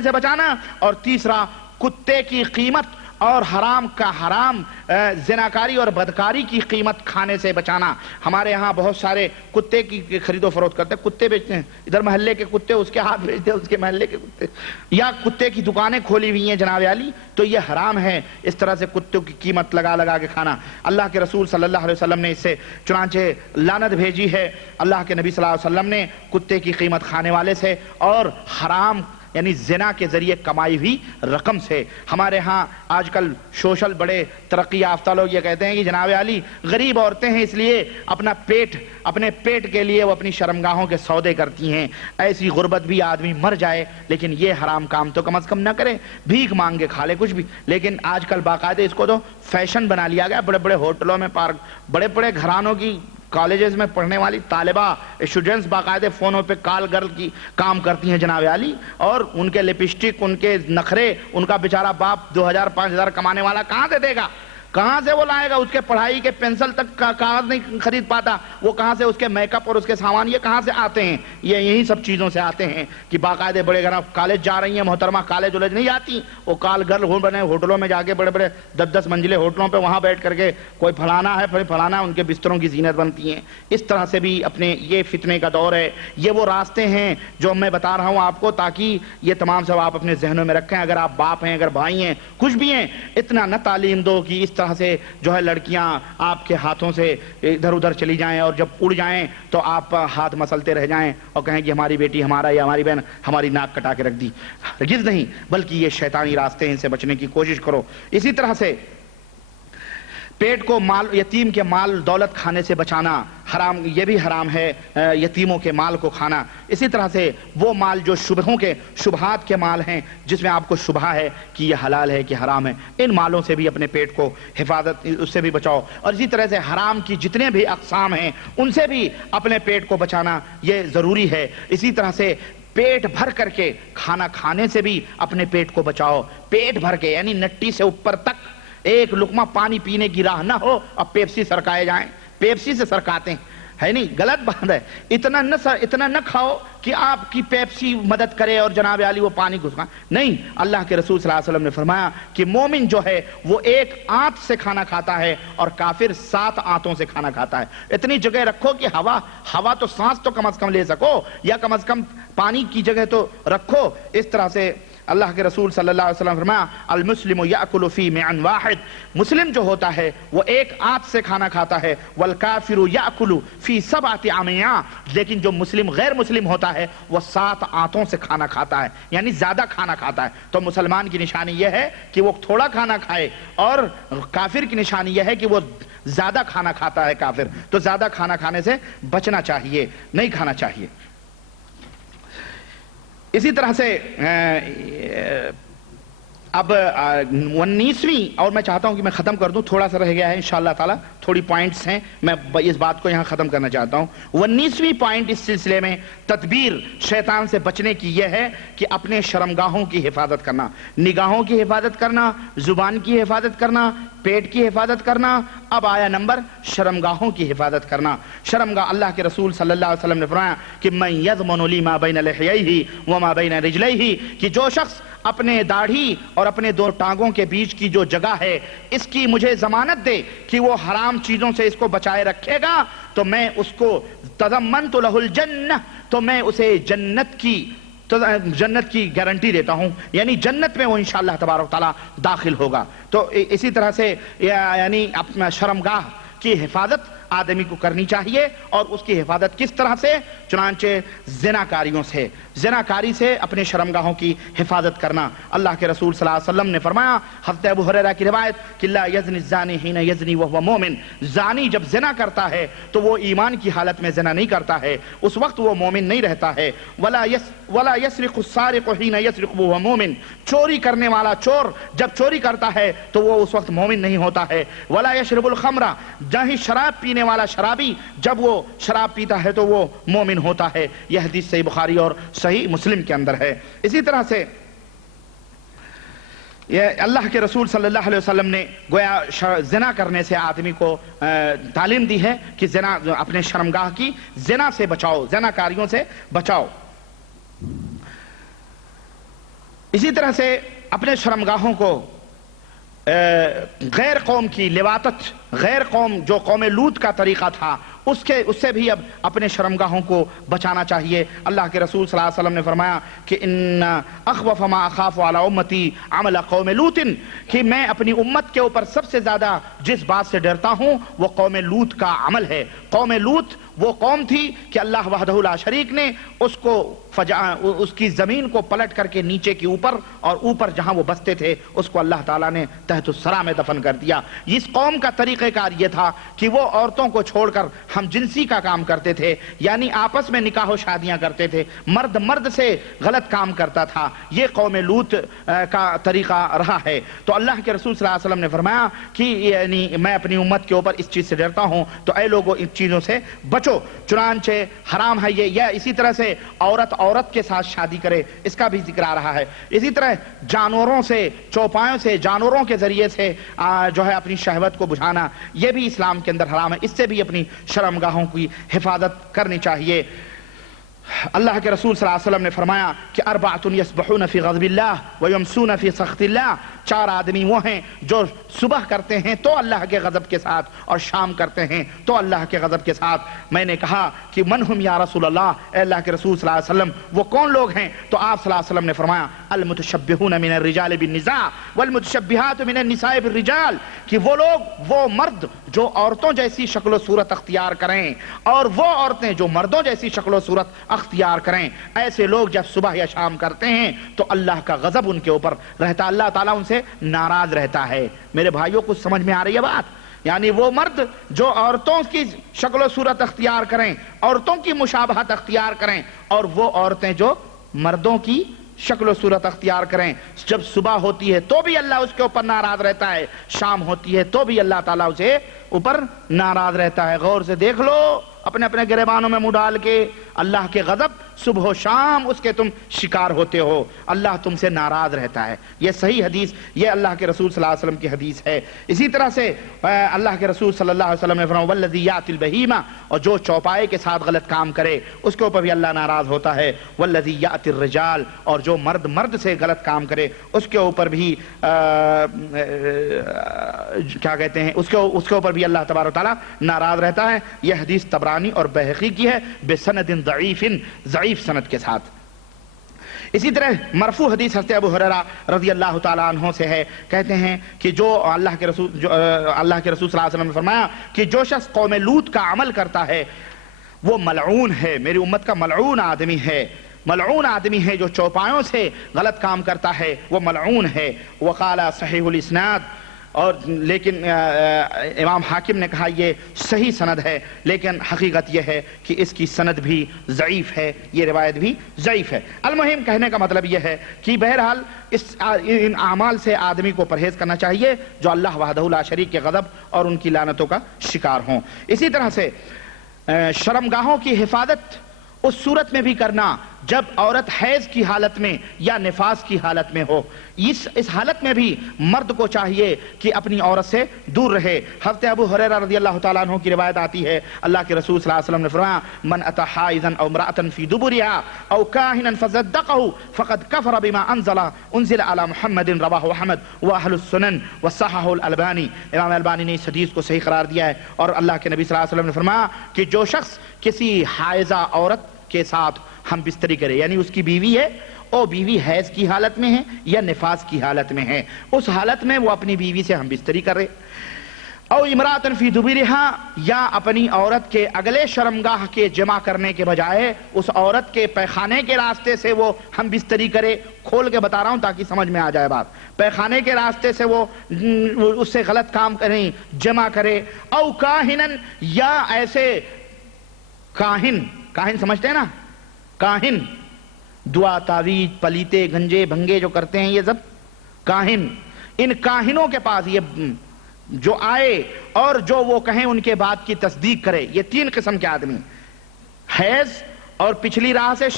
سے بچانا، اور تیسرا کتے کی قیمت اور حرام کا حرام زناکاری اور بدکاری کی قیمت کھانے سے بچانا۔ ہمارے ہاں بہت سارے کتے کی خرید و فروخت کرتے ہیں، کتے بیچتے ہیں، ادھر محلے کے کتے اس کے ہاتھ بیچتے ہیں، اس کے محلے کے کتے، یا کتے کی دکانیں کھولی ہوئی ہیں جناب عالی، تو یہ حرام ہے اس طرح سے کتوں کی قیمت لگا لگا کے کھانا۔ اللہ کے رسول صلی اللہ علیہ وسلم نے اس سے چنانچہ لعنت بھیجی ہے۔ اللہ کے نبی صلی اللہ علیہ وسلم نے کتے کی قیمت کھانے والے سے اور حرام یعنی زنا کے ذریعے کمائی ہوئی رقم سے۔ ہمارے ہاں آج کل سوشل بڑے ترقی یافتہ لوگ یہ کہتے ہیں کہ جناب عالی غریب عورتیں ہیں اس لیے اپنے پیٹ کے لیے وہ اپنی شرمگاہوں کے سودے کرتی ہیں۔ ایسی غربت بھی آدمی مر جائے لیکن یہ حرام کام تو کم از کم نہ کرے، بھیک مانگ کے کھا لے کچھ بھی۔ لیکن آج کل باقاعدہ اس کو تو فیشن بنا لیا گیا، بڑے بڑے ہوٹلوں میں، بڑے بڑے گھرانوں کی کالجز میں پڑھنے والی طالبہ اسٹوڈنٹس باقاعدہ فونوں پہ کال گرل کی کام کرتی ہیں جناب عالی، اور ان کے لپسٹک، ان کے نخرے، ان کا بیچارہ باپ 2000 5000 کمانے والا کہاں سے دے گا؟ کہاں سے وہ لائے گا؟ اس کے پڑھائی کے پینسل تک کا کاغذ نہیں خرید پاتا، وہ کہاں سے اس کے میک اپ اور اس کے سامان یہ کہاں سے آتے ہیں؟ یہ یہی سب چیزوں سے آتے ہیں کہ باقاعدہ بڑے گھر کالج جا رہی ہیں محترمہ، کالج ولج نہیں جاتی، وہ کال گرل بنے ہوٹلوں میں جا کے بڑے بڑے 10 منزلے ہوٹلوں پہ وہاں بیٹھ کر کے کوئی فلانا ہے پھر فلانا، ان کے بستروں کی زینت بنتی ہیں۔ اس طرح سے بھی اپنے یہ فتنے کا دور ہے۔ یہ وہ راستے ہیں جو میں بتا رہا ہوں آپ کو، تاکہ یہ تمام سب آپ اپنے ذہنوں میں رکھیں۔ اگر آپ باپ ہیں، اگر بھائی ہیں، کچھ بھی ہیں، اتنا نہ تعلیم دو کہ اس طرح سے جو ہے لڑکیاں آپ کے ہاتھوں سے ادھر ادھر چلی جائیں اور جب اڑ جائیں تو آپ ہاتھ مسلتے رہ جائیں اور کہیں کہ ہماری بیٹی ہمارا یا ہماری بہن ہماری ناک کٹا کے رکھ دی۔ ہرگز نہیں، بلکہ یہ شیطانی راستے ہیں، ان سے بچنے کی کوشش کرو۔ اسی طرح سے پیٹ کو یتیم کے مال دولت کھانے سے بچانا حرام، یہ بھی حرام ہے یتیموں کے مال کو کھانا۔ اسی طرح سے وہ مال جو شبہات کے مال ہیں، جس میں آپ کو شبہ ہے کہ یہ حلال ہے کہ حرام ہے، ان مالوں سے بھی اپنے پیٹ کو حفاظت، اس سے بھی بچاؤ۔ اور اسی طرح سے حرام کی جتنے بھی اقسام ہیں ان سے بھی اپنے پیٹ کو بچانا یہ ضروری ہے۔ اسی طرح سے پیٹ بھر کر کے کھانا کھانے سے بھی اپنے پیٹ کو بچاؤ۔ پیٹ بھر کے یعنی نٹی سے اوپر تک ایک لقمہ پانی پینے کی راہ نہ ہو اور پیپسی سرکائے جائیں، پیپسی سے سرکاتے ہیں، ہے نہیں؟ غلط بات ہے۔ اتنا نہ کھاؤ کہ آپ کی پیپسی مدد کرے اور جناب عالی وہ پانی گھسکا نہیں۔ اللہ کے رسول صلی اللہ علیہ وسلم نے فرمایا کہ مومن جو ہے وہ ایک آنت سے کھانا کھاتا ہے اور کافر 7 آنتوں سے کھانا کھاتا ہے۔ اتنی جگہ رکھو کہ ہوا تو سانس تو کم از کم لے سکو، یا کم از کم پانی کی جگہ تو رکھو۔ اس طرح سے اللہ کے رسول صلی اللہ علیہ وسلم فرمایا المسلم یأکل فی معن واحد، مسلم جو ہوتا ہے وہ ایک آنت سے کھانا کھاتا ہے، والکافر یأکل فی 7 امعاء، لیکن جو غیر مسلم ہوتا ہے وہ 7 آنتوں سے کھانا کھاتا ہے، یعنی زیادہ کھانا کھاتا ہے۔ تو مسلمان کی نشانی یہ ہے کہ وہ تھوڑا کھانا کھائے، اور کافر کی نشانی یہ ہے کہ وہ زیادہ کھانا کھاتا ہے کافر۔ تو زیادہ کھانا کھانے سے بچنا چاہیے، نہیں کھانا چاہیے۔ اسی طرح سے اب 19ویں، اور میں چاہتا ہوں کہ میں ختم کر دوں، تھوڑا سا رہ گیا ہے انشاءاللہ تعالی، تھوڑی پوائنٹس ہیں، میں اس بات کو یہاں ختم کرنا چاہتا ہوں۔ 19ویں پوائنٹ اس سلسلے میں تدبیر شیطان سے بچنے کی یہ ہے کہ اپنے شرمگاہوں کی حفاظت کرنا، نگاہوں کی حفاظت کرنا، زبان کی حفاظت کرنا، پیٹ کی حفاظت کرنا۔ اب آیا نمبر شرمگاہوں کی حفاظت کرنا۔ شرمگاہ، اللہ کے رسول صلی اللہ علیہ وسلم نے فرمایا کہ من یضمن لی ما بین لحییہ وما بین رجلیہ، کہ جو شخص اپنے داڑھی اور اپنے 2 ٹانگوں کے بیچ کی جو جگہ ہے اس کی مجھے ضمانت دے کہ وہ حرام چیزوں سے اس کو بچائے رکھے گا، تو میں اس کو تضمنت لہ الجنہ، تو میں اسے جنت کی گارنٹی دیتا ہوں، یعنی جنت میں وہ انشاءاللہ تبارک تعالیٰ داخل ہوگا۔ تو اسی طرح سے یعنی اپنا شرمگاہ کی حفاظت آدمی کو کرنی چاہیے، اور اس کی حفاظت کس طرح سے؟ چنانچہ زناکاریوں سے، زناکاری سے اپنے شرمگاہوں کی حفاظت کرنا۔ اللہ کے رسول صلی اللہ علیہ وسلم نے فرمایا، حضرت ابو ہریرہ کی روایت، کہ لا یزنی الزانی حین یزنی وہو مومن، زانی جب زنا کرتا ہے تو وہ ایمان کی حالت میں زنا نہیں کرتا ہے، اس وقت وہ مومن نہیں رہتا ہے۔ ولا یسرق السارق حین یسرق وہو مومن، چوری کرنے والا چور جب چوری کرتا ہے تو وہ اس وقت مومن نہیں ہوتا ہے۔ ولا یشرب الخمر، جہاں شراب پینے والا شرابی جب وہ شراب پیتا ہے تو وہ مومن ہوتا ہے۔ یہ حدیث صحیح بخاری اور صحیح مسلم کے اندر ہے۔ اسی طرح سے یہ اللہ کے رسول صلی اللہ علیہ وسلم نے گویا زنا کرنے سے آدمی کو تعلیم دی ہے کہ زنا، اپنے شرمگاہ کی زنا سے بچاؤ، زنا کاریوں سے بچاؤ۔ اسی طرح سے اپنے شرمگاہوں کو غیر قوم کی لواطت، غیر قوم جو قوم لوط کا طریقہ تھا اس سے بھی اب اپنے شرمگاہوں کو بچانا چاہیے۔ اللہ کے رسول صلی اللہ علیہ وسلم نے فرمایا کہ ان اخوف ما اخاف علی امتی عمل قوم لوط، کہ میں اپنی امت کے اوپر سب سے زیادہ جس بات سے ڈرتا ہوں وہ قوم لوط کا عمل ہے۔ قوم لوط وہ قوم تھی کہ اللہ وحدہ لا شریک نے اس کی زمین کو پلٹ کر کے نیچے کی اوپر اور اوپر جہاں وہ بستے تھے اس کو اللہ تعالیٰ نے تحت الثری میں دفن کر دیا۔ اس قوم کا طریقہ کار یہ تھا کہ وہ عورتوں کو چھوڑ کر ہم جنسی کا کام کرتے تھے، یعنی آپس میں نکاح و شادیاں کرتے تھے، مرد سے غلط کام کرتا تھا۔ یہ قوم لوط کا طریقہ رہا ہے۔ تو اللہ کے رسول صلی اللہ علیہ وسلم نے فرمایا کہ یعنی میں اپنی امت کے اوپر اس چیز سے ڈرتا ہوں، تو اے لوگوں ان چیزوں سے بچو۔ چنانچہ حرام ہے یہ، یا اسی طرح سے عورت کے ساتھ شادی کرے، اس کا بھی ذکر آ رہا ہے۔ اسی طرح جانوروں سے، چوپایوں سے، جانوروں کے ذریعے سے جو ہے اپنی شہوت کو بجھانا، یہ بھی اسلام کے اندر حرام ہے۔ اس سے بھی اپنی شرمگاہوں کی حفاظت کرنی چاہیے۔ اللہ کے رسول صلی اللہ علیہ وسلم نے فرمایا کہ اربعۃ یسبحون فی غضب اللہ ویمسون فی سخط اللہ، 4 آدمی وہ ہیں جو صبح کرتے ہیں تو اللہ کے غضب کے ساتھ اور شام کرتے ہیں تو اللہ کے غضب کے ساتھ۔ میں نے کہا کہ من ہم یا رسول اللہ، اے اللہ کے رسول صلی اللہ علیہ وسلم وہ کون لوگ ہیں؟ تو آپ صلی اللہ علیہ وسلم نے فرمایا المتشبہون من الرجال بالنساء والمتشبہات من النساء بالرجال، کہ وہ لوگ، وہ مرد جو عورتوں جیسی شکل و صورت اختیار کریں اور وہ عورتیں جو مردوں جیسی شکل و صورت اختیار کریں، ایسے لوگ جب صبح یا شام کرتے ہیں تو اللہ کا غضب ان کے اوپر رہتا، اللہ تعالیٰ ان سے ناراض رہتا ہے۔ میرے بھائیوں کچھ سمجھ میں آ رہی ہے بات؟ یعنی وہ مرد جو عورتوں کی شکل و صورت اختیار کریں، عورتوں کی مشابہت اختیار کریں، اور وہ عورتیں جو مردوں کی شکل و صورت اختیار کریں، جب صبح ہوتی ہے تو بھی اللہ اس کے اوپر ناراض رہتا ہے، شام ہوتی ہے تو بھی اللہ تعالیٰ اسے اوپر ناراض رہتا ہے۔ غور سے دیکھ لو اپنے اپنے گریبانوں میں منہ ڈال کے، اللہ کے غضب صبح و شام اس کے تم شکار ہوتے ہو، اللہ تم سے ناراض رہتا ہے۔ یہ صحیح حدیث، یہ اللہ کے رسول صلی اللہ علیہ وسلم کی حدیث ہے۔ اسی طرح سے اللہ کے رسول صلی اللہ علیہ وسلم نے فرمایا والذی یأتی البہیمہ، اور جو چوپائے کے ساتھ غلط کام کرے اس کے اوپر بھی اللہ ناراض ہوتا ہے۔ والذی یأتی الرجال، اور جو مرد سے غلط کام کرے اس کے اوپر بھی کیا کہتے ہیں، اس کے اوپر بھی اللہ تبارک و تعالیٰ ناراض رہتا ہے۔ یہ حدیث طبرانی اور بہقی کی ہے بسند ضعیف سند کے ساتھ۔ اسی طرح مرفوع حدیث حضرت ابو ہریرہ رضی اللہ تعالیٰ عنہ سے ہے، کہتے ہیں کہ جو اللہ کے رسول صلی اللہ علیہ وسلم نے فرمایا کہ جو شخص قوم لوط کا عمل کرتا ہے وہ ملعون ہے، میری امت کا ملعون آدمی ہے۔ ملعون آدمی ہے جو چوپایوں سے غلط کام کرتا ہے، وہ ملعون ہے۔ وقال صحیح الاسناد، اور لیکن امام حاکم نے کہا یہ صحیح سند ہے، لیکن حقیقت یہ ہے کہ اس کی سند بھی ضعیف ہے، یہ روایت بھی ضعیف ہے۔ المہم کہنے کا مطلب یہ ہے کہ بہرحال ان اعمال سے آدمی کو پرہیز کرنا چاہیے جو اللہ وحدہ لا شریک کے غضب اور ان کی لعنتوں کا شکار ہوں۔ اسی طرح سے شرمگاہوں کی حفاظت اس صورت میں بھی کرنا جب عورت حیض کی حالت میں یا نفاس کی حالت میں ہو، اس حالت میں بھی مرد کو چاہیے کہ اپنی عورت سے دور رہے۔ حضرت ابو ہریرہ رضی اللہ تعالیٰ عنہ کی روایت آتی ہے، اللہ کے رسول صلی اللہ علیہ وسلم نے فرمایا من اتى حائضا او امرأة في دبرها او كاهنا فصدقه فقد كفر بما انزل على محمد، رواه احمد واهل السنن وصححه الالبانی۔ امام البانی نے اس حدیث کو صحیح قرار دیا ہے، اور اللہ کے نبی صلی اللہ علیہ وسلم نے فرمایا کہ جو شخص کسی حائضہ عورت کے ساتھ ہم بستری کرے، یعنی اس کی بیوی ہے اور بیوی حیض کی حالت میں ہے یا نفاس کی حالت میں ہے، اس حالت میں وہ اپنی بیوی سے ہم بستری کرے، او امرأۃ فی دبرہا، یا اپنی عورت کے اگلے شرمگاہ کے جمع کرنے کے بجائے اس عورت کے پیخانے کے راستے سے وہ ہم بستری کرے۔ کھول کے بتا رہا ہوں تاکہ سمجھ میں آ جائے بات۔ پیخانے کے راستے سے وہ اس سے غلط کام کریں، جمع کرے۔ او کاہنن، یا ایسے کاہن سمجھتے ہیں نا، کاہن دعا تعویذ پلیتے گنجے بھنگے جو کرتے ہیں یہ سب کاہن، ان کاہنوں کے پاس یہ جو آئے اور جو وہ کہیں ان کے بات کی تصدیق کرے، یہ 3 قسم کے آدمی، حیض اور پچھلی راہ سے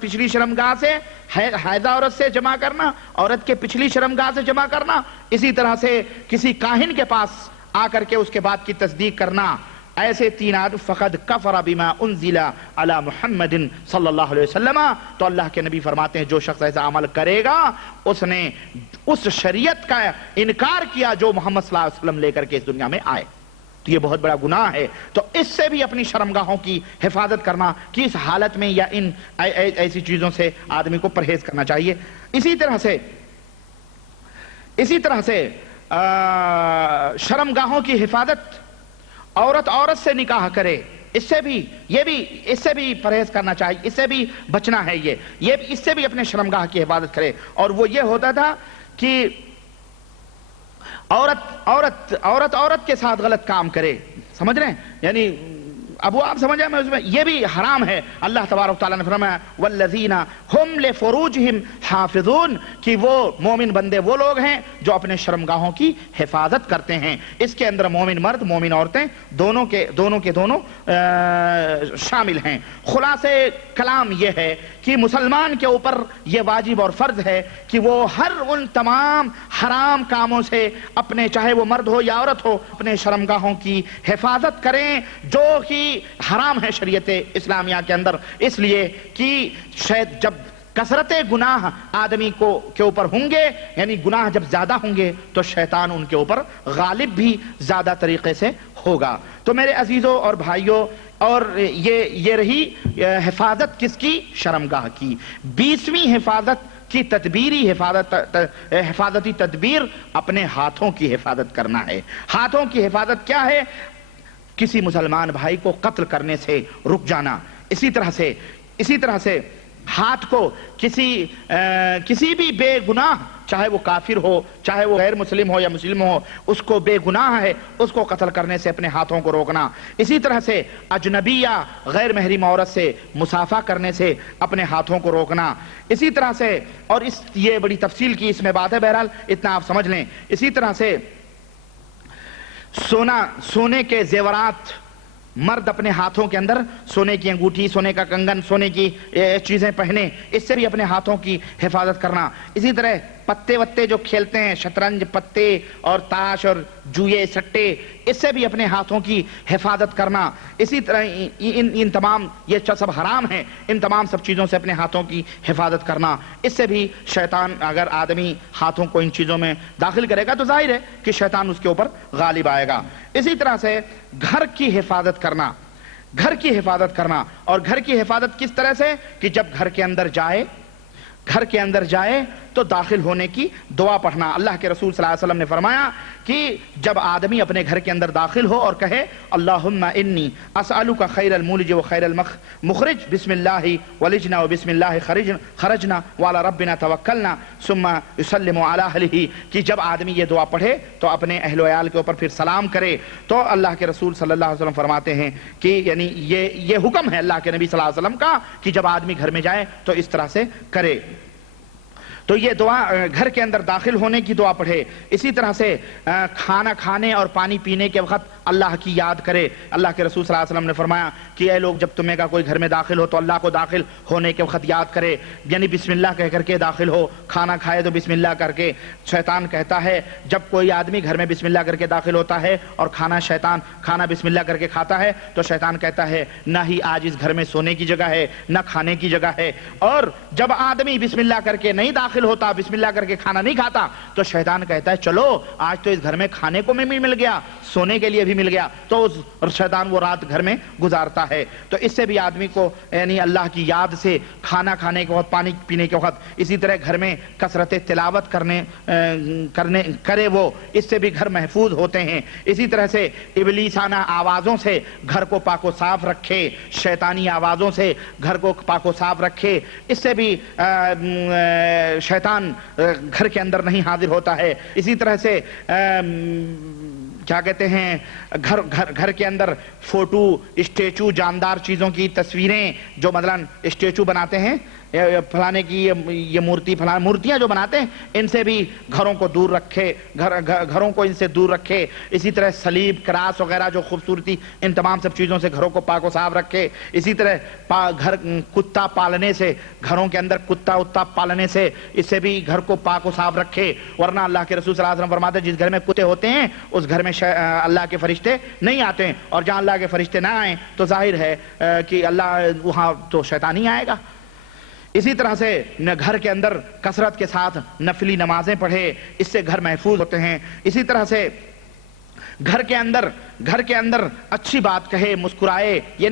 پچھلی شرمگاہ سے حیضہ عورت سے جمع کرنا، عورت کے پچھلی شرمگاہ سے جمع کرنا، اسی طرح سے کسی کاہن کے پاس آ کر کے اس کے بات کی تصدیق کرنا، ایسے 3 آدمی فقد کفر بما انزل علی محمد صلی اللہ علیہ وسلم، تو اللہ کے نبی فرماتے ہیں جو شخص ایسا عمل کرے گا اس نے اس شریعت کا انکار کیا جو محمد صلی اللہ علیہ وسلم لے کر کے اس دنیا میں آئے، تو یہ بہت بڑا گناہ ہے۔ تو اس سے بھی اپنی شرمگاہوں کی حفاظت کرنا کہ اس حالت میں یا ان ایسی چیزوں سے آدمی کو پرہیز کرنا چاہیے۔ اسی طرح سے شرمگاہوں کی حفاظت، عورت سے نکاح کرے، اس سے بھی پرہیز کرنا چاہیے، اس سے بھی بچنا ہے، اس سے بھی اپنے شرمگاہ کی حفاظت کرے۔ اور وہ یہ ہوتا تھا کہ عورت کے ساتھ غلط کام کرے، سمجھ رہے ہیں؟ یعنی اب وہ آپ سمجھ رہے ہیں اس میں یہ بھی حرام ہے۔ اللہ تبارک تعالیٰ نے فرمایا والذین ہم لفروجہم حافظون، کہ وہ مومن بندے وہ لوگ ہیں جو اپنے شرمگاہوں کی حفاظت کرتے ہیں۔ اس کے اندر مومن مرد مومن عورتیں دونوں کے دونوں شامل ہیں۔ خلاصے کلام یہ ہے کہ مسلمان کے اوپر یہ واجب اور فرض ہے کہ وہ ہر ان تمام حرام کاموں سے اپنے، چاہے وہ مرد ہو یا عورت ہو، اپنے شرمگاہوں کی حفاظت کریں جو کہ حرام ہے شریعت اسلامیہ کے اندر، اس لیے کہ شاید جب کثرت گناہ آدمی کے اوپر ہوں گے، یعنی گناہ جب زیادہ ہوں گے تو شیطان ان کے اوپر غالب بھی زیادہ طریقے سے ہوگا۔ تو میرے عزیزوں اور بھائیوں، اور یہ رہی حفاظت کس کی؟ شرمگاہ کی۔ 20ویں حفاظت کی حفاظتی تدبیر اپنے ہاتھوں کی حفاظت کرنا ہے۔ ہاتھوں کی حفاظت کیا ہے؟ کسی مسلمان بھائی کو قتل کرنے سے رک جانا، اسی طرح سے ہاتھ کو کسی بھی بے گناہ، چاہے وہ کافر ہو، چاہے وہ غیر مسلم ہو یا مسلم ہو، اس کو بے گناہ ہے اس کو قتل کرنے سے اپنے ہاتھوں کو روکنا۔ اسی طرح سے اجنبیہ غیر محرم عورت سے مصافحہ کرنے سے اپنے ہاتھوں کو روکنا۔ اسی طرح سے، اور یہ بڑی تفصیل کی اس میں بات ہے، بہرحال اتنا آپ سمجھ لیں۔ اسی طرح سے سونے کے زیورات، مرد اپنے ہاتھوں کے اندر سونے کی انگوٹھی، سونے کا کنگن، سونے کی چیزیں پہنے، اس سے بھی اپنے ہاتھوں کی حفاظت کرنا۔ اسی طرح پتے وتے جو کھیلتے ہیں، شطرنج، پتے اور تاش اور جوئے سٹے، اس سے بھی اپنے ہاتھوں کی حفاظت کرنا۔ اسی طرح ان تمام، یہ سب حرام ہیں، ان تمام سب چیزوں سے اپنے ہاتھوں کی حفاظت کرنا۔ اس سے بھی شیطان، اگر آدمی ہاتھوں کو ان چیزوں میں داخل کرے گا تو ظاہر ہے کہ شیطان اس کے اوپر غالب آئے گا۔ اسی طرح سے گھر کی حفاظت کرنا، اور گھر کی حفاظت کس طرح سے؟ کہ جب گھر کے اندر جائے تو داخل ہونے کی دعا پڑھنا۔ اللہ کے رسول صلی اللہ علیہ وسلم نے فرمایا کہ جب آدمی اپنے گھر کے اندر داخل ہو اور کہے اللہم انی اسألک خیر المولج و خیر المخرج، بسم اللہ ولجنا و بسم اللہ خرجنا وعلی ربنا توکلنا ثم یسلم علی اہلہ، کہ جب آدمی یہ دعا پڑھے تو اپنے اہل و عیال کے اوپر پھر سلام کرے۔ تو اللہ کے رسول صلی اللہ علیہ وسلم فرماتے ہیں کہ یعنی یہ حکم ہے اللہ کے نبی صلی اللہ علیہ وسلم کا کہ جب آدمی گھر میں جائے تو اس طرح سے کرے۔ تو یہ دعا گھر کے اندر داخل ہونے کی دعا پڑھے۔ اسی طرح سے کھانا کھانے اور پانی پینے کے وقت اللہ کی یاد کرے۔ اللہ کے رسول صلی اللہ علیہ وسلم نے فرمایا کہ اے لوگ، جب تمہیں کا کوئی گھر میں داخل ہو تو اللہ کو داخل ہونے کے وقت یاد کرے، یعنی بسم اللہ کہہ کر کے داخل ہو۔ کھانا کھائے تو بسم اللہ کر کے۔ شیطان کہتا ہے جب کوئی آدمی گھر میں بسم اللہ کر کے داخل ہوتا ہے اور کھانا بسم اللہ کر کے کھاتا ہے تو شیطان کہتا ہے نہ ہی آج اس گھر میں سونے کی جگہ ہے نہ کھانے کی جگہ ہے۔ اور جب آدمی بسم اللہ کر کے نہیں داخل ہوتا، بسم اللہ کر کے کھانا نہیں کھاتا، تو شیطان کہتا ہے چلو آج تو اس گھر میں کھانے کو بھی مل گیا، سونے کے لیے بھی مل گیا، تو شیطان وہ رات گھر میں گزارتا ہے۔ تو اس سے بھی آدمی کو یعنی اللہ کی یاد سے کھانا کھانے کے وقت، پانی پینے کے وقت، اسی طرح گھر میں کثرت تلاوت کرے وہ، اس سے بھی گھر محفوظ ہوتے ہیں۔ اسی طرح سے ابلیسانہ آوازوں سے گھر کو پاک و صاف رکھے، شیطانی آوازوں سے گھر کو پاک و صاف رکھے، اس سے بھی شیطان گھر کے اندر نہیں حاضر ہوتا ہے۔ اسی طرح سے کیا کہتے ہیں، گھر کے اندر فوٹو، اسٹیچو، جاندار چیزوں کی تصویریں، جو مثلا اسٹیچو بناتے ہیں فلانے کی یہ مورتی، مورتیاں جو بناتے ہیں ان سے بھی گھروں کو دور رکھے، گھروں کو ان سے دور رکھے. اسی طرح صلیب، کراس وغیرہ جو خوبصورتی، ان تمام سب چیزوں سے گھروں کو پاک و صاف رکھے. اسی طرح کتا پالنے سے، گھروں کے اندر کتا پالنے سے، اس سے بھی گھر کو پاک و صاف رکھے. ورنہ اللہ کے رسول صلی اللہ علیہ وسلم فرماتے ہیں جس گھر میں کتے ہوتے ہیں اس گھر میں اللہ کے فرشتے نہیں آتے ہیں، اور جہاں اللہ کے فرشتے نہ آئیں تو ظاہر ہے کہ اللہ وہاں تو شیطان ہی آئے گا. اسی طرح سے گھر کے اندر کثرت کے ساتھ نفلی نمازیں پڑھے، اس سے گھر محفوظ ہوتے ہیں. اسی طرح سے گھر کے اندر اچھی بات کہے، مسکرائے.